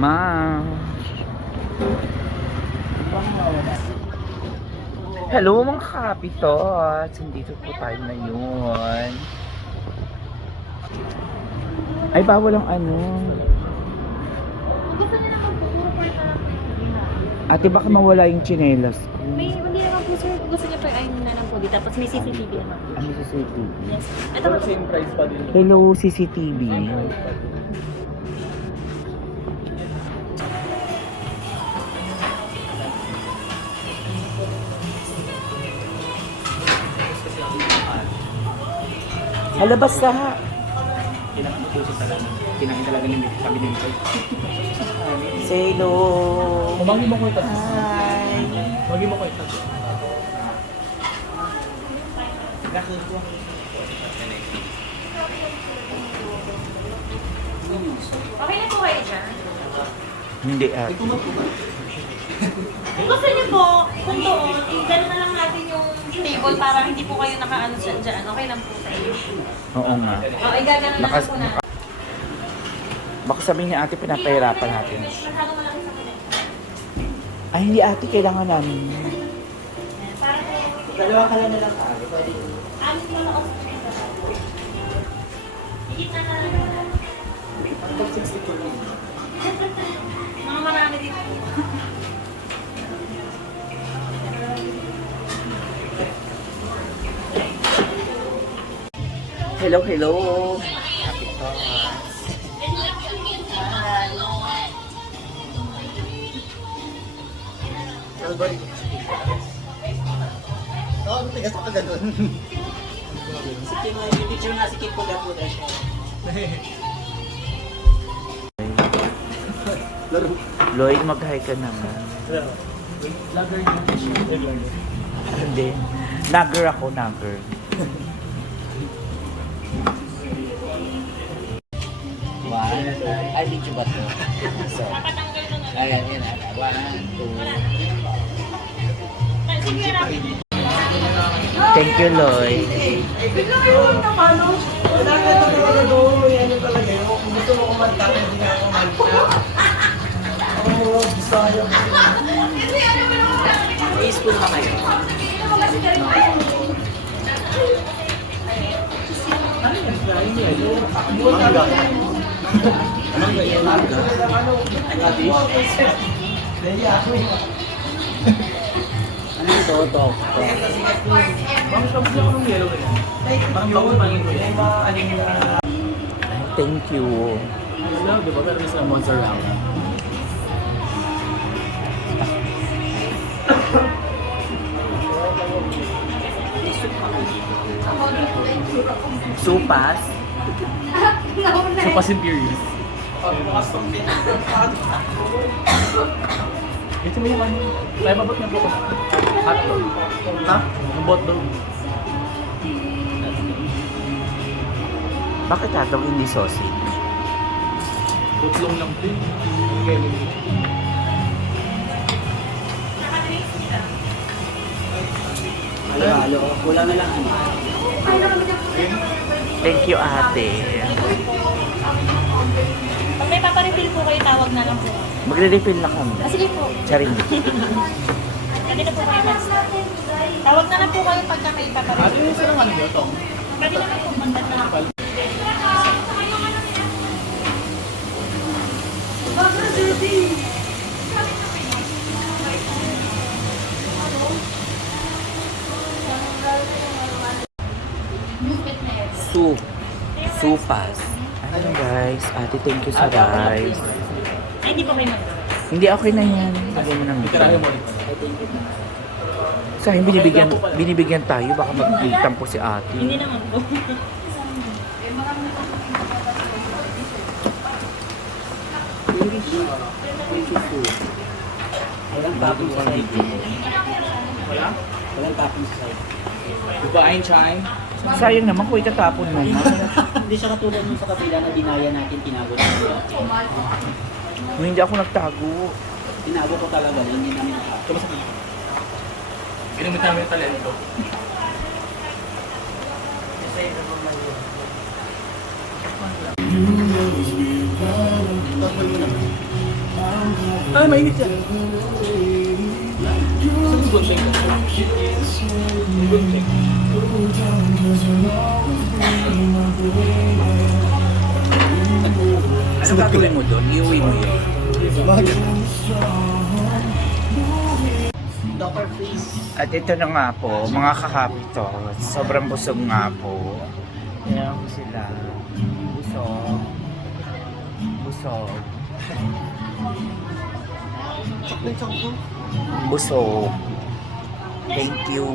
Ma. Hello mga kapitos. Nandito po tayo ngayon. Ay, bawal ang ano. Gusto niya naman po, puro part na lang po yung Ate, baka mawala yung tsinelas ko. hindi naman po sir, gusto niya po ay na lang po dito. Tapos may CCTV naman. Ano sa CCTV? Yes. Ito po. Same price pa din. Hello, CCTV. Hala, basta. Kinain talaga ng sabi ng Say hello. Kumagi mo ko ito. Hi. Kumagi mo ko ito. Okay na po kayo dyan? Hindi ate. Gusto niyo po, kung doon, i-gano na lang natin yung table para hindi po kayo nakaano dyan. Okay lang po sa iyo. Oo nga. O, i-gano na lang po natin. Baka sabihin ni ate pinapahirapan natin. Masyado malaki sa kanila. Ay, hindi ate, kailangan namin. Para po, Dalawa ka lang na lang tayo. Pwede. amin mo na off. Higit na lang. Pag 60 ko rin. Mga marami dito. Hello, hello. Oo, tigas ka ganun. Sige mo, yung picture nga si Kip ko po dahil siya. Laro. Lloyd, mag-hi ka naman. Lager yung picture. Hindi. Nagger ako, nagger. One. Ay, video ba ito? So, ayan, yan. One, two. Thank you, Lloyd. Wala ka na talaga doon. Yan yung talaga yun. Kung gusto mo kumanta, hindi nga kumanta. Ako mo, gusto kayo. May spoon na kayo. Mangga. Mangga yan. Mangga. Dahil ako yun. Ano ito? Ito. Ma'am, tapos ako ng yellow rin. Parang bago pa yun. Yung mga aling Thank you. Hello, di ba? Pero sa mozzarella. Supas. So, Fast and Furious. Ito mo yung ano. Kaya mabot niya po ko. Hotdog. Ha? Mabot daw. Bakit hotdog hindi sausage? Butlong lang din. Okay. Halo-halo. Kulang na lang ano. Thank you, ate. Pag may paparefill po kayo, tawag na lang po. Magre-refill na kami. Sige po. Charing. Pwede na po kayo mag-stop. Tawag na lang po kayo pagka may paparefill. Ano yung sarang ano ito? Pwede naman po mandat na lang. Soup. Supas. Ano guys? Ate, thank you sa rice. Ay, hindi po kayo mag Hindi, okay na yan. Lagyan mo ng Tirahin mo rin. Sa akin, binibigyan tayo. Baka magtampo si ate. Hindi naman po. Walang topping sa side. Wala? Walang topping sa side. Diba, Ein Chai? Sayang naman kung itatapon mo. Hindi siya katulad nung sa kapila na dinaya natin, tinago natin. Hindi ako nagtago. Tinago ko talaga, hindi namin nakakas. Kamusta ka? Ginamit namin yung talento. Ay, mainit yan. Ano gagawin mo doon? Iuwi mo yun. Bakit? Doctor, please. At ito na nga po, mga kakapito, sobrang busog nga po. Ayan po sila. Busog. Busog. Chocolate, chocolate. Busog. Thank you.